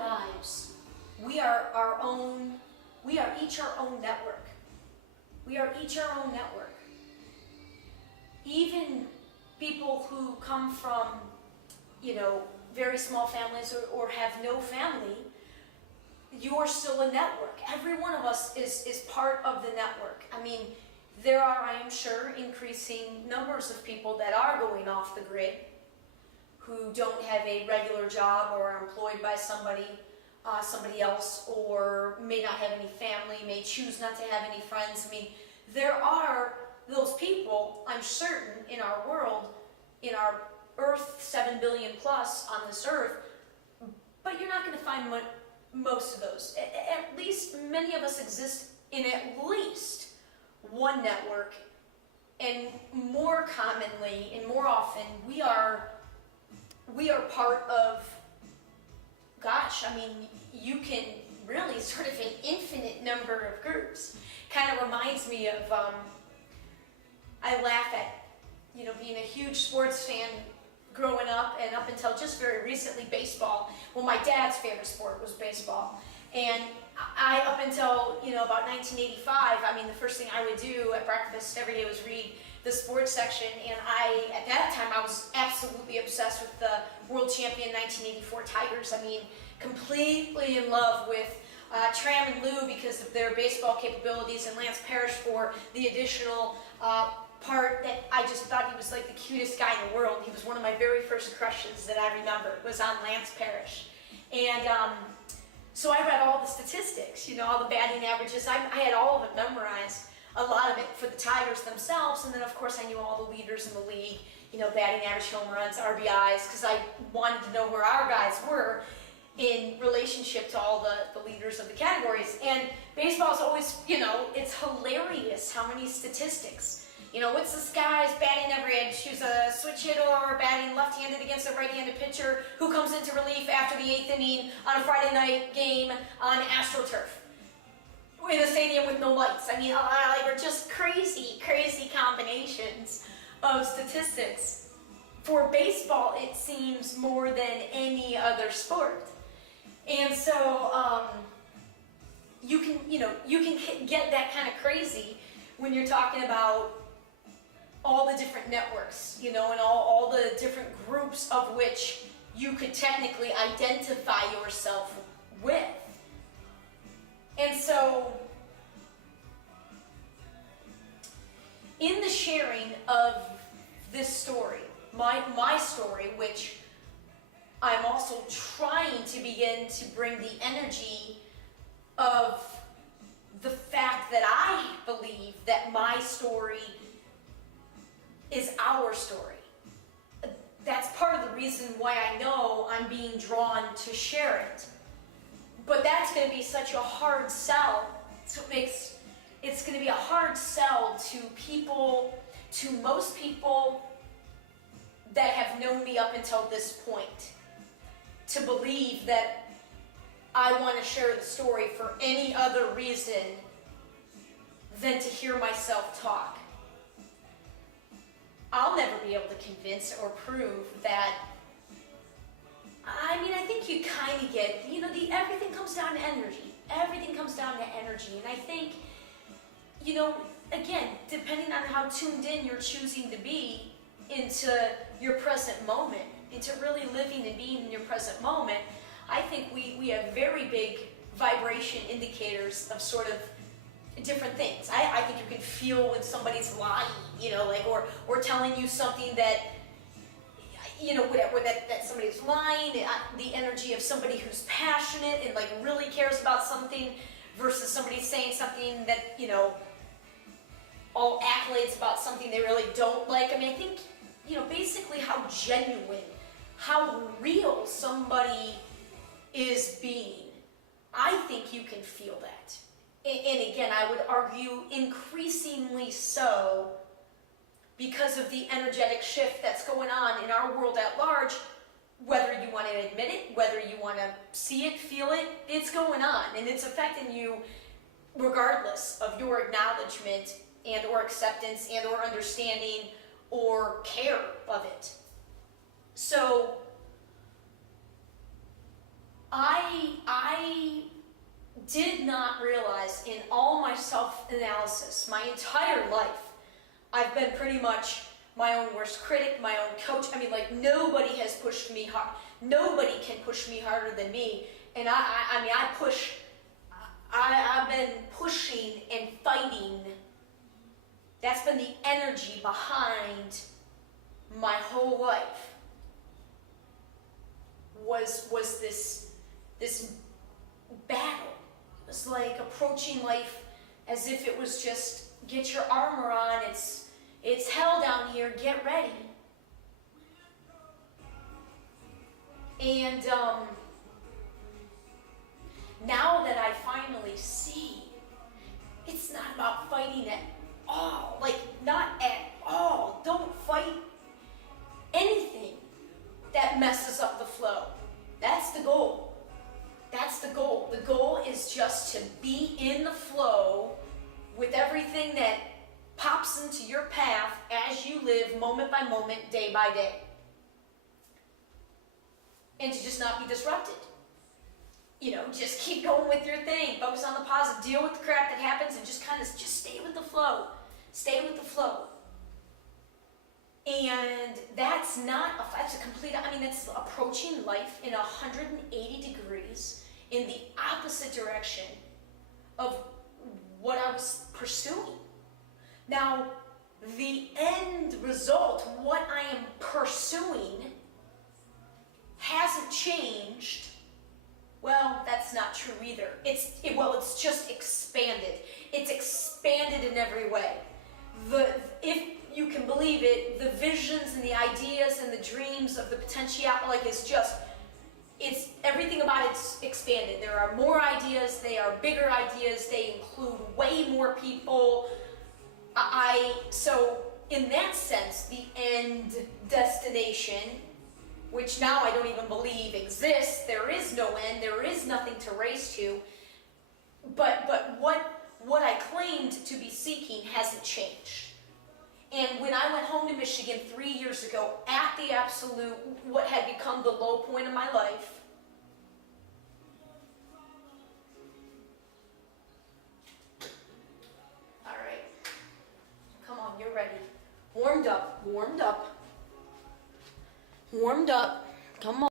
lives, we are each our own network. We are each our own network. Even people who come from, very small families or have no family, you're still a network. Every one of us is part of the network. I mean, there are, I am sure, increasing numbers of people that are going off the grid, who don't have a regular job or are employed by somebody else, or may not have any family, may choose not to have any friends. I mean, there are those people, I'm certain, in our world, in our Earth, 7 billion plus on this Earth, but you're not going to find most of those. At least many of us exist in at least one network, and more commonly and more often we are part of, gosh, I mean, you can really sort of an infinite number of groups. Kind of reminds me of, I laugh at, being a huge sports fan growing up, and up until just very recently, baseball. Well, my dad's favorite sport was baseball. And I, up until, about 1985, I mean, the first thing I would do at breakfast every day was read the sports section. And at that time, I was absolutely obsessed with the world champion 1984 Tigers. I mean, completely in love with Tram and Lou because of their baseball capabilities, and Lance Parrish for the additional part that I just thought he was like the cutest guy in the world. He was one of my very first crushes that I remember, was on Lance Parrish. And so I read all the statistics, all the batting averages. I had all of it memorized, a lot of it for the Tigers themselves, and then of course I knew all the leaders in the league, batting average, home runs, RBIs, because I wanted to know where our guys were in relationship to all the leaders of the categories. And baseball is always, it's hilarious how many statistics. What's this guy's batting average who's a switch hitter or batting left-handed against a right-handed pitcher who comes into relief after the 8th inning on a Friday night game on AstroTurf in a stadium with no lights? I mean, they're just crazy, crazy combinations of statistics. For baseball, it seems more than any other sport. And so you can get that kind of crazy when you're talking about all the different networks, and all the different groups of which you could technically identify yourself with. And so, in the sharing of this story, my story, which I'm also trying to begin to bring the energy of the fact that I believe that my story is our story. That's part of the reason why I know I'm being drawn to share it. But that's going to be such a hard sell. So it's going to be a hard sell to most people that have known me up until this point, to believe that I want to share the story for any other reason than to hear myself talk. I'll never be able to convince or prove that. I mean, I think you kind of get, everything comes down to energy. Everything comes down to energy. And I think, again, depending on how tuned in you're choosing to be into your present moment, into really living and being in your present moment, I think we have very big vibration indicators of sort of different things. I think you can feel when somebody's lying, or telling you something that, whatever, that somebody's lying, the energy of somebody who's passionate and really cares about something versus somebody saying something that, all accolades about something they really don't like. I mean, I think, basically how genuine, how real somebody is being, I think you can feel that. And again, I would argue increasingly so because of the energetic shift that's going on in our world at large. Whether you want to admit it, whether you want to see it, feel it, it's going on, and it's affecting you regardless of your acknowledgement and or acceptance and or understanding or care of it. So I I did not realize in all my self-analysis, my entire life, I've been pretty much my own worst critic, my own coach. I mean, like, nobody has pushed me hard. Nobody can push me harder than me. And I've been pushing and fighting. That's been the energy behind my whole life. Was this battle. It was like approaching life as if it was just, get your armor on, it's hell down here, get ready. And now that I finally see, it's not about fighting at all. Like, not at all. Don't fight anything that messes up the flow. That's the goal. That's the goal. The goal is just to be in the flow with everything that pops into your path as you live moment by moment, day by day. And to just not be disrupted. You know, just keep going with your thing. Focus on the positive. Deal with the crap that happens and just kind of just stay with the flow. Stay with the flow. And that's a complete, that's approaching life in 180 degrees in the opposite direction of what I was pursuing. Now, the end result, what I am pursuing, hasn't changed. Well, that's not true either. It's just expanded. It's expanded in every way. If you can believe it, the visions and the ideas and the dreams of the potential, it's everything about it's expanded. There are more ideas, they are bigger ideas, they include way more people. So in that sense, the end destination, which now I don't even believe exists, there is no end, there is nothing to race to, but what I claimed to be seeking hasn't changed. And when I went home to Michigan 3 years ago, at the absolute, what had become the low point of my life,